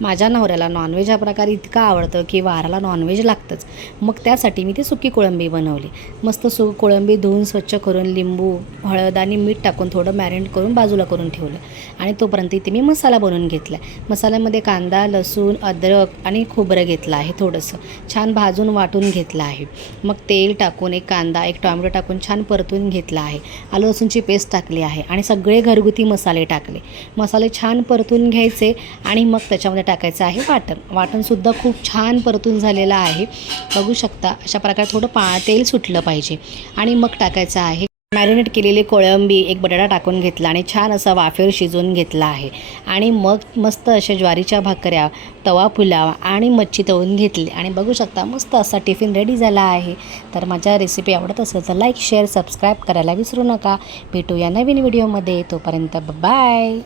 माझ्या नवऱ्याला नॉनव्हेज हा प्रकार इतका आवडतो की वाराला नॉनव्हेज लागतंच. मग त्यासाठी मी ती सुकी कोळंबी बनवली. मस्त कोळंबी धुवून स्वच्छ करून लिंबू, हळद आणि मीठ टाकून थोडं मॅरिनेट करून बाजूला करून ठेवलं आणि तोपर्यंत इथे मी मसाला बनवून घेतला. मसाल्यामध्ये कांदा, लसूण, अद्रक आणि खोबरं घेतलं आहे. थोडंसं छान भाजून वाटून घेतलं आहे. मग तेल टाकून एक कांदा, एक टोमॅटो टाकून छान परतून घेतला आहे. आलं लसूणची पेस्ट टाकली आहे आणि सगळे घरगुती मसाले टाकले. मसाले छान परतून घ्यायचे आणि मग त्याच्यामध्ये टाकायचं आहे वाटणसुद्धा खूप छान परतून झालेलं आहे. बघू शकता अशा प्रकारे थोडं तेल सुटलं पाहिजे आणि मग टाकायचं आहे मॅरिनेट केलेली कोळंबी. एक बटाटा टाकून घेतला आणि छान असा वाफेवर शिजवून घेतला आहे आणि मग मस्त अशा ज्वारीच्या भाकऱ्या, तवा पुलाव आणि मच्छी तळून घेतली आणि बघू शकता मस्त असा टिफिन रेडी झाला आहे. तर माझ्या रेसिपी आवडत असेल तर लाईक, शेअर, सबस्क्राईब करायला विसरू नका. भेटूया नवीन व्हिडिओमध्ये. तोपर्यंत बाय.